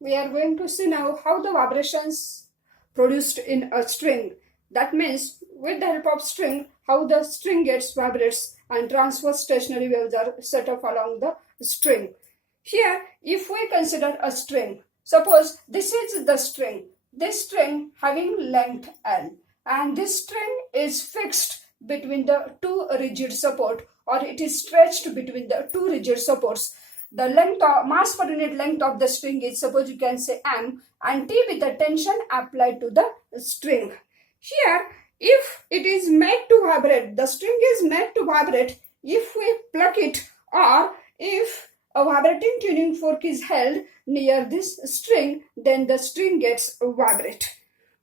We are going to see now how the vibrations produced in a string. That means with the help of string, how the string gets vibrates and transverse stationary waves are set up along the string. Here, if we consider a string, suppose this is the string. This string having length L, and this string is fixed between the two rigid support, or it is stretched between the two rigid supports. The length of mass per unit length of the string is, suppose you can say m, and T with the tension applied to the string. Here, if it is made to vibrate, the string is made to vibrate if we pluck it, or if a vibrating tuning fork is held near this string, then the string gets vibrate.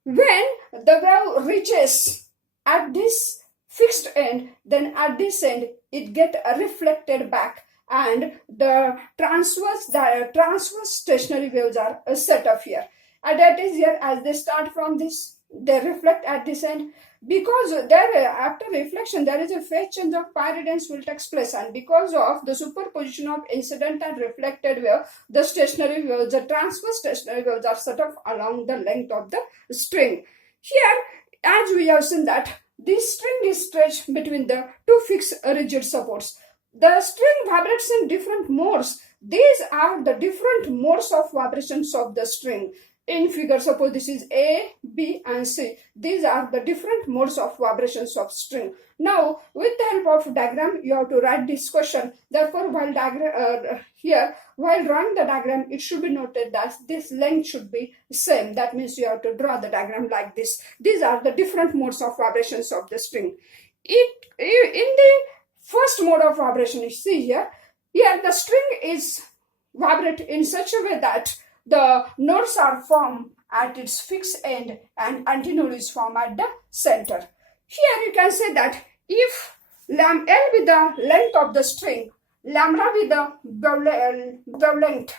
When the wave reaches at this fixed end, then at this end it get reflected back, and the transverse stationary waves are set up here. And that is here, as they start from this, they reflect at this end. Because there, after reflection, there is a phase change of pi radians will take place, and because of the superposition of incident and reflected wave, the stationary waves, the transverse stationary waves are set up along the length of the string. Here, as we have seen that this string is stretched between the two fixed rigid supports. The string vibrates in different modes. These are the different modes of vibrations of the string. In figure, suppose this is A, B and C. These are the different modes of vibrations of string. Now, with the help of diagram, you have to write this question. Therefore, while drawing the diagram, it should be noted that this length should be same. That means you have to draw the diagram like this. These are the different modes of vibrations of the string. In the first mode of vibration, you see here the string is vibrate in such a way that the nodes are formed at its fixed end and antinode is formed at the center. Here you can say that if L with the length of the string, lambda with the wavelength,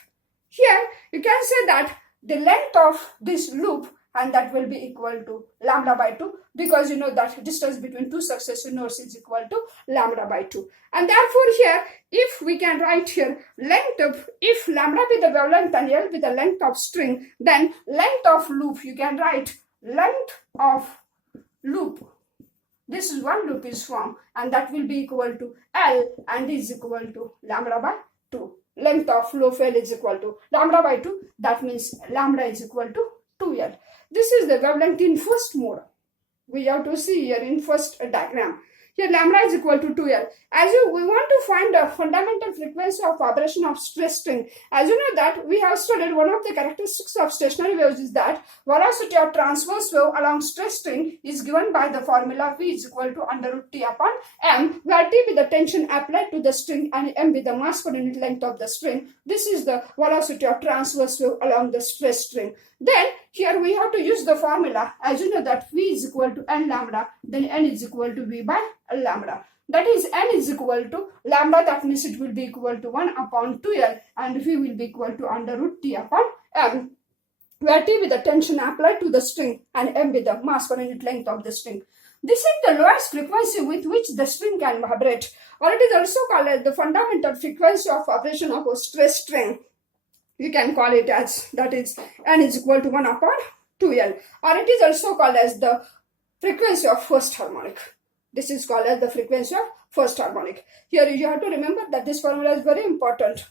here you can say that the length of this loop, and that will be equal to lambda by 2, because you know that distance between two successive nodes is equal to lambda by 2. And therefore here, if we can write here length of, if lambda be the wavelength and L be the length of string, then length of loop, you can write length of loop. This is one loop is formed, and that will be equal to L, and is equal to lambda by 2. Length of loop L is equal to lambda by 2. That means lambda is equal to 2L. This is the wavelength in first mode. We have to see here in first diagram. Here lambda is equal to 2L. We want to find the fundamental frequency of vibration of stress string. As you know that we have studied, one of the characteristics of stationary waves is that velocity of transverse wave along stress string is given by the formula V is equal to under root T upon M, where T be the tension applied to the string and M be the mass per unit length of the string. This is the velocity of transverse wave along the stress string. Then here we have to use the formula. As you know that V is equal to N lambda, then N is equal to V by lambda. That is N is equal to lambda, that means it will be equal to 1 upon 2L, and V will be equal to under root T upon M, where T with the tension applied to the string and M with the mass per unit length of the string. This is the lowest frequency with which the string can vibrate, or it is also called as the fundamental frequency of vibration of a stress string. You can call it as, that is N is equal to 1 upon 2L, or it is also called as the frequency of first harmonic. This is called as the frequency of first harmonic. Here you have to remember that this formula is very important.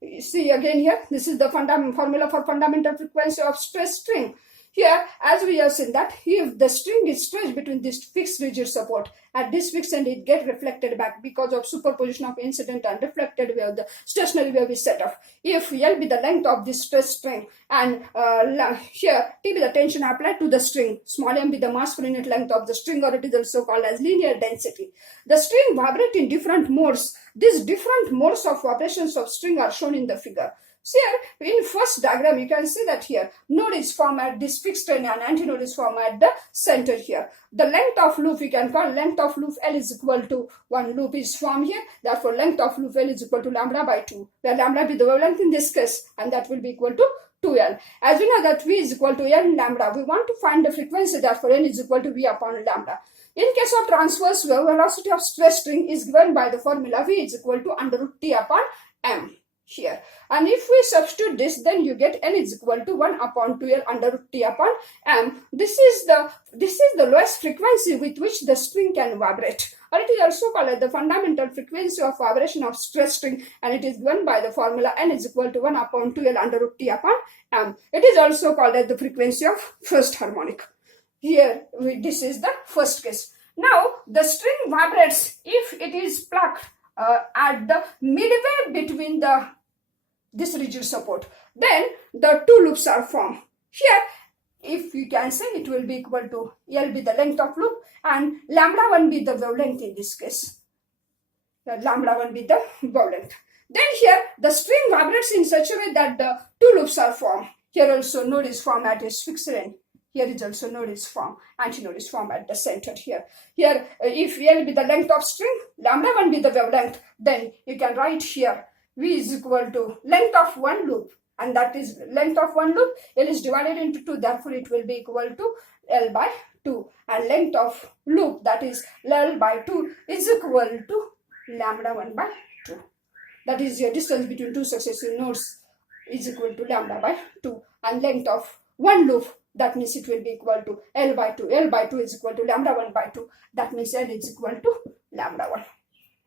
You see again here, this is the formula for fundamental frequency of stress string. Here, as we have seen that if the string is stretched between this fixed rigid support, at this fixed end it gets reflected back because of superposition of incident and reflected wave, the stationary wave is set off. If L be the length of this stress string, and here T be the tension applied to the string, small m be the mass per unit length of the string, or it is also called as linear density. The string vibrates in different modes. These different modes of vibrations of string are shown in the figure. So here, in first diagram, you can see that here, node is formed at this fixed end and antinode is formed at the center here. The length of loop, you can call length of loop L is equal to 1 loop is formed here. Therefore, length of loop L is equal to lambda by 2, where lambda be the wavelength in this case, and that will be equal to 2L. As we know that V is equal to N lambda, we want to find the frequency, therefore N is equal to V upon lambda. In case of transverse wave, velocity of stress string is given by the formula V is equal to under root T upon M. here. And if we substitute this, then you get n is equal to 1 upon 2l under root t upon m. This is the lowest frequency with which the string can vibrate, or it is also called the fundamental frequency of vibration of stress string, and it is given by the formula n is equal to 1 upon 2l under root t upon m. It is also called as the frequency of first harmonic. Here, this is the first case. Now, the string vibrates if it is plucked at the midway between this rigid support. Then the two loops are formed. Here, if you can say, it will be equal to L be the length of loop and lambda 1 be the wavelength in this case. Lambda 1 be the wavelength. Then here, the string vibrates in such a way that the two loops are formed. Here also node is formed at its fixed end. Here is also node is formed, antinode is formed at the center here. Here, if L be the length of string, lambda 1 be the wavelength, then you can write here V is equal to length of one loop, and that is length of one loop. L is divided into 2, therefore it will be equal to L by 2. And length of loop, that is L by 2, is equal to lambda 1 by 2. That is your distance between two successive nodes is equal to lambda by 2. And length of one loop, that means it will be equal to L by 2. L by 2 is equal to lambda 1 by 2. That means L is equal to lambda 1.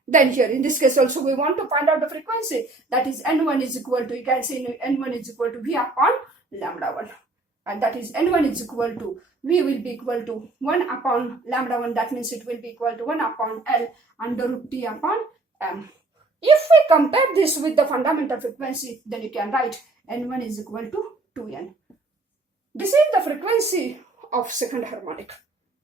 Then here, in this case also, we want to find out the frequency. That is N1 is equal to, you can say N1 is equal to V upon lambda 1. And that is N1 is equal to, V will be equal to 1 upon lambda 1. That means it will be equal to 1 upon L under root T upon M. If we compare this with the fundamental frequency, then you can write N1 is equal to 2N. This is the frequency of second harmonic.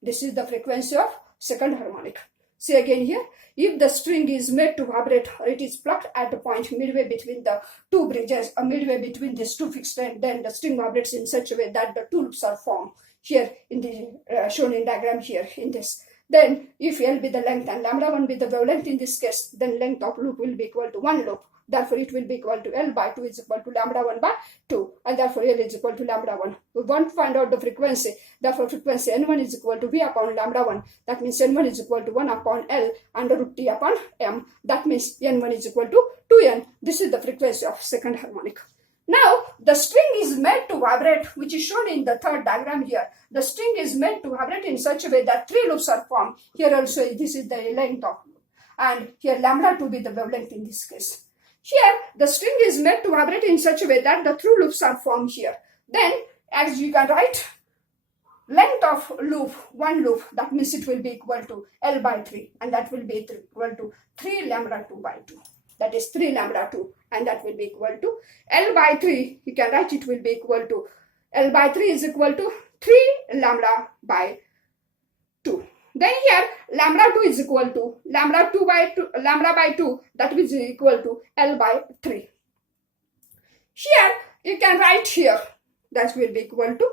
This is the frequency of second harmonic. See again here, if the string is made to vibrate or it is plucked at a point midway between the two bridges, or midway between these two fixed ends, then the string vibrates in such a way that the two loops are formed here in the shown in diagram here in this. Then if L be the length and lambda 1 be the wavelength in this case, then length of loop will be equal to one loop. Therefore, it will be equal to L by 2 is equal to lambda 1 by 2. And therefore, L is equal to lambda 1. We want to find out the frequency. Therefore, frequency N1 is equal to V upon lambda 1. That means N1 is equal to 1 upon L under root T upon M. That means N1 is equal to 2N. This is the frequency of second harmonic. Now, the string is made to vibrate, which is shown in the third diagram here. The string is made to vibrate in such a way that three loops are formed. Here also, this is the length of loop. And here lambda 2 be the wavelength in this case. Here, the string is made to vibrate in such a way that the through loops are formed here. Then, as you can write, length of loop, one loop, that means it will be equal to L by 3. And that will be equal to 3 lambda 2 by 2. That is 3 lambda 2. And that will be equal to L by 3. You can write it will be equal to L by 3 is equal to 3 lambda by 2. Then here, lambda 2 is equal to lambda by 2, that is equal to L by 3. Here, you can write here, that will be equal to,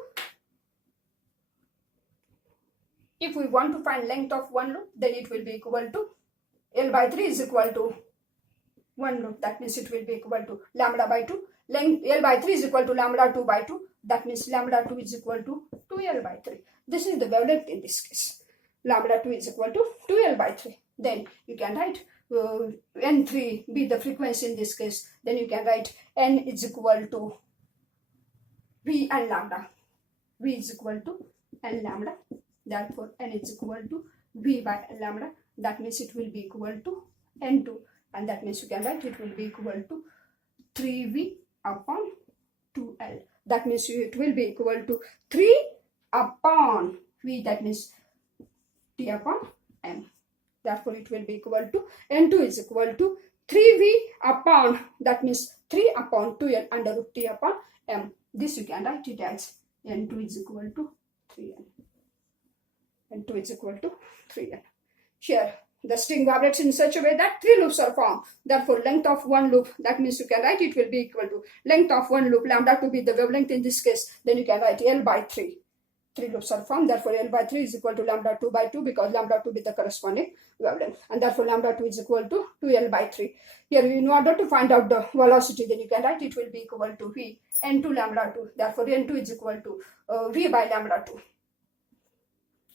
if we want to find length of one loop, then it will be equal to, L by 3 is equal to one loop, that means it will be equal to lambda by 2. Length L by 3 is equal to lambda 2 by 2, that means lambda 2 is equal to 2L by 3. This is the wavelength in this case. Lambda 2 is equal to 2L by 3. Then you can write N3 be the frequency in this case. Then you can write N is equal to V and lambda. V is equal to N lambda. Therefore, N is equal to V by lambda. That means it will be equal to N2. And that means you can write it will be equal to 3V upon 2L. That means it will be equal to 3 upon V. That means T upon M. Therefore, it will be equal to N2 is equal to 3V upon, that means 3 upon 2N under root T upon M. This you can write it as N2 is equal to 3N. N2 is equal to 3N. Here, the string vibrates in such a way that three loops are formed. Therefore, length of one loop, that means you can write it will be equal to length of one loop, lambda to be the wavelength in this case. Then you can write L by 3. Three loops are formed. Therefore, L by 3 is equal to lambda 2 by 2 because lambda 2 be the corresponding wavelength. And therefore, lambda 2 is equal to 2L by 3. Here, in order to find out the velocity, then you can write it will be equal to V N2 lambda 2. Therefore, N2 is equal to V by lambda 2.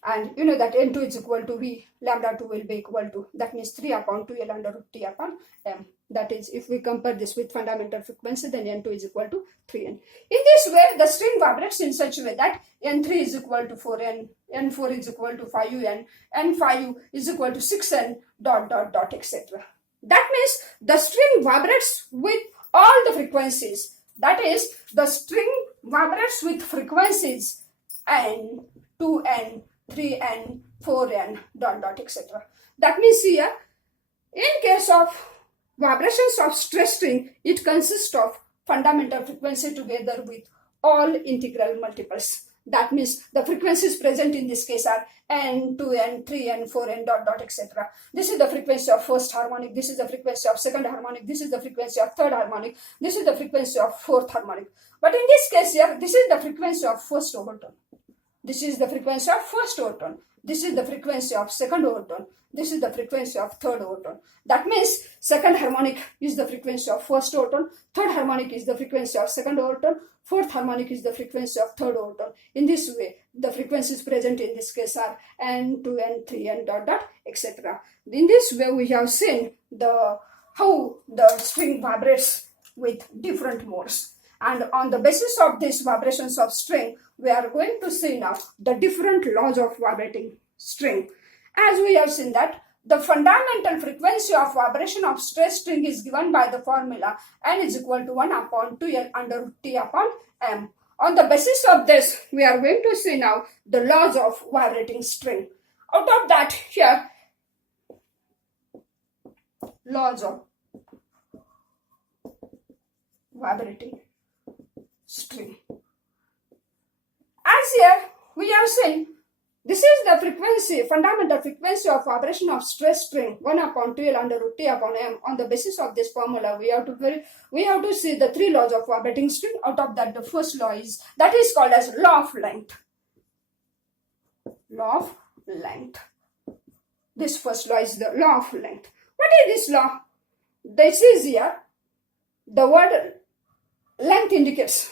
And you know that N2 is equal to V, lambda 2 will be equal to, that means 3 upon 2L under root T upon M. That is, if we compare this with fundamental frequency, then N2 is equal to 3N. In this way, the string vibrates in such a way that N3 is equal to 4N, N4 is equal to 5UN, N5 is equal to 6N, dot, dot, dot, etc. That means the string vibrates with all the frequencies. That is, the string vibrates with frequencies N, 2N, 3N, 4N, dot, dot, etc. That means here, in case of vibrations of stress string, it consists of fundamental frequency together with all integral multiples. That means the frequencies present in this case are N, 2N, 3N, 4N, dot, dot, etc. This is the frequency of first harmonic, this is the frequency of second harmonic, this is the frequency of third harmonic, this is the frequency of fourth harmonic. But in this case here, this is the frequency of first overtone. This is the frequency of first overtone. This is the frequency of second overtone. This is the frequency of third overtone. That means second harmonic is the frequency of first overtone, third harmonic is the frequency of second overtone, fourth harmonic is the frequency of third overtone. In this way, the frequencies present in this case are N, 2N, 3N, dot, dot, etc. In this way, we have seen how the string vibrates with different modes. And on the basis of these vibrations of string, we are going to see now the different laws of vibrating string. As we have seen that the fundamental frequency of vibration of stress string is given by the formula N is equal to 1 upon 2L under root T upon M. On the basis of this, we are going to see now the laws of vibrating string. Out of that, here, laws of vibrating string. As here, we have seen this is the frequency, fundamental frequency of vibration of stress string 1 upon 2L under root T upon M. On the basis of this formula, we have to see the three laws of vibrating string. Out of that, the first law is called as law of length. Law of length. This first law is the law of length. What is this law? This is here the word length indicates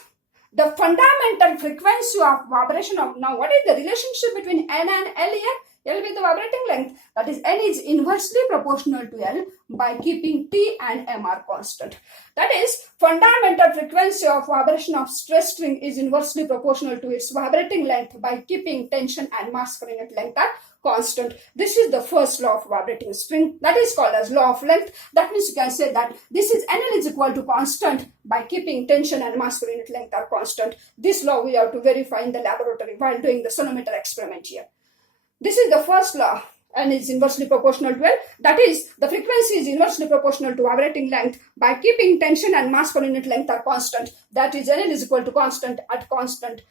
the fundamental frequency of vibration of, now what is the relationship between N and L here? L with the vibrating length, that is N is inversely proportional to L by keeping T and M are constant. That is, fundamental frequency of vibration of stress string is inversely proportional to its vibrating length by keeping tension and mass per unit length are constant. This is the first law of vibrating string, that is called as law of length. That means you can say that this is NL is equal to constant by keeping tension and mass per unit length are constant. This law we have to verify in the laboratory while doing the sonometer experiment here. This is the first law. N is inversely proportional to L. That is, the frequency is inversely proportional to vibrating length by keeping tension and mass per unit length are constant. That is, NL is equal to constant at constant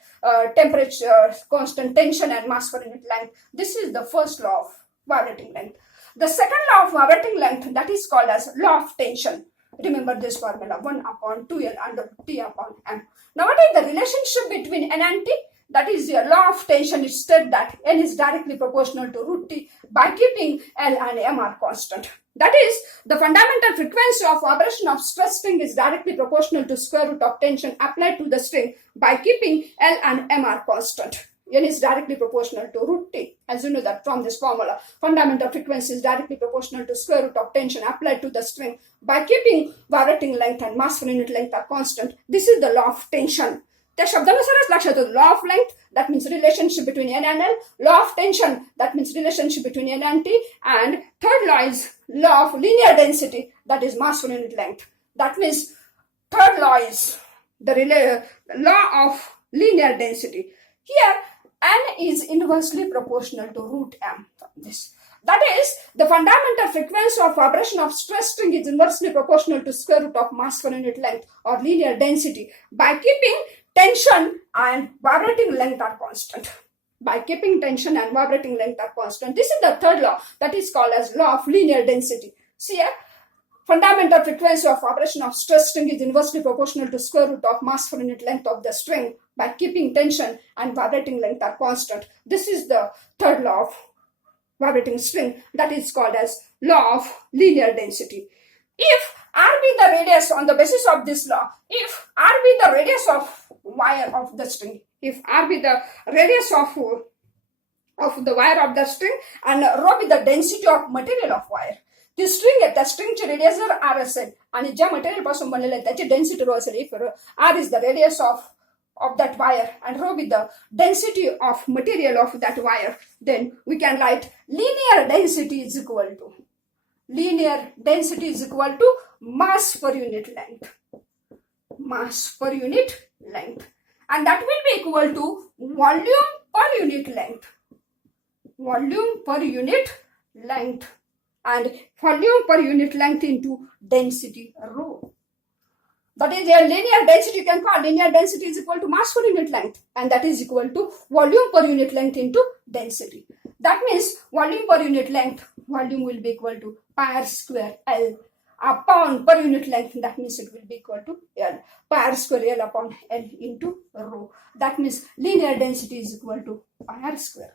temperature, constant tension and mass per unit length. This is the first law of vibrating length. The second law of vibrating length, that is called as law of tension. Remember this formula, 1 upon 2L under T upon M. Now, what is the relationship between N and T? That is your law of tension. It states that N is directly proportional to root T by keeping L and M are constant. That is, the fundamental frequency of vibration of stress string is directly proportional to square root of tension applied to the string by keeping L and M are constant. N is directly proportional to root T. As you know that from this formula, fundamental frequency is directly proportional to square root of tension applied to the string by keeping vibrating length and mass per unit length are constant. This is the law of tension. त्या शब्दानुसारच लक्षात येतो. Law of length, that means relationship between N and L. Law of tension, that means relationship between N and T. And third law is law of linear density, that is mass per unit length. That means third law is the law of linear density. Here, N is inversely proportional to root M. This. That is, the fundamental frequency of vibration of stress string is inversely proportional to square root of mass per unit length or linear density by keeping tension and vibrating length are constant. By keeping tension and vibrating length are constant. This is the third law, that is called as law of linear density. See here, fundamental frequency of vibration of stress string is inversely proportional to square root of mass per unit length of the string by keeping tension and vibrating length are constant. This is the third law of vibrating string, that is called as law of linear density. If R be the radius, on the basis of this law, if R be the radius of wire of the string, if R be the radius of of the wire of the string and rho be the density of material of wire. ती string आहे त्या स्ट्रिंगचे radius जर are असेल आणि ज्या material पासून बनलेलं आहे त्याची डेन्सिटी रो असेल, if r is the radius of that wire and rho with the density of material of that wire, then we can write linear density is equal to mass per unit length. Mass per unit length. And that will be equal to volume per unit length. Volume per unit length. And volume per unit length into density rho. That is, your linear density, you can call linear density is equal to mass per unit length, and that is equal to volume per unit length into density. That means volume per unit length, volume will be equal to pi r square L upon per unit length. That means it will be equal to L, pi r square L upon L into rho. That means linear density is equal to pi r square.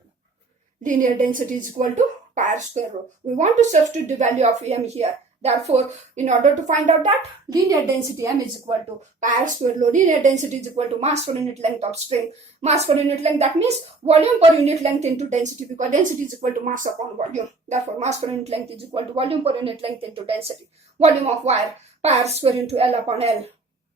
Linear density is equal to pi r square rho. We want to substitute the value of M here. Therefore, in order to find out that linear density M is equal to pi r square rho, linear density is equal to mass per unit length of string. Mass per unit length, that means volume per unit length into density, because density is equal to mass upon volume. Therefore, mass per unit length is equal to volume per unit length into density. Volume of wire, pi r square into L upon L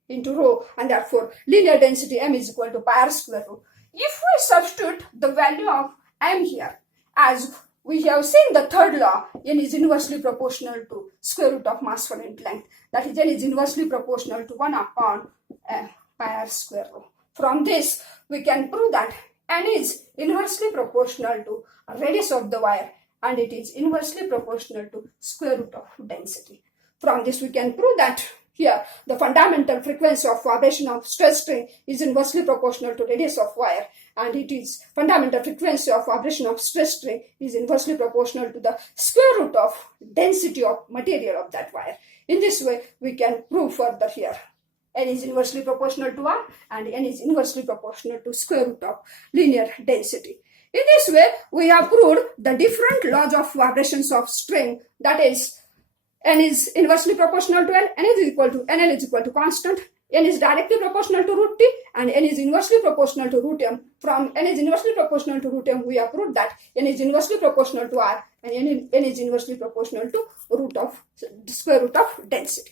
into rho, and therefore linear density M is equal to pi r square rho. If we substitute the value of M here, as we have seen the third law, N is inversely proportional to square root of mass per unit length. That is, N is inversely proportional to 1 upon pi r square rho. From this, we can prove that N is inversely proportional to radius of the wire, and it is inversely proportional to square root of density. From this, we can prove that here the fundamental frequency of vibration of stress string is inversely proportional to radius of wire, and it is fundamental frequency of vibration of stress string is inversely proportional to the square root of density of material of that wire. In this way, we can prove further here. N is inversely proportional to R, and N is inversely proportional to square root of linear density. In this way, we have proved the different laws of vibrations of string, that is, N is inversely proportional to L, NL is equal to constant, N is directly proportional to root T, and N is inversely proportional to root M. From N is inversely proportional to root M, we have proved that N is inversely proportional to R, and N is inversely proportional to square root of density.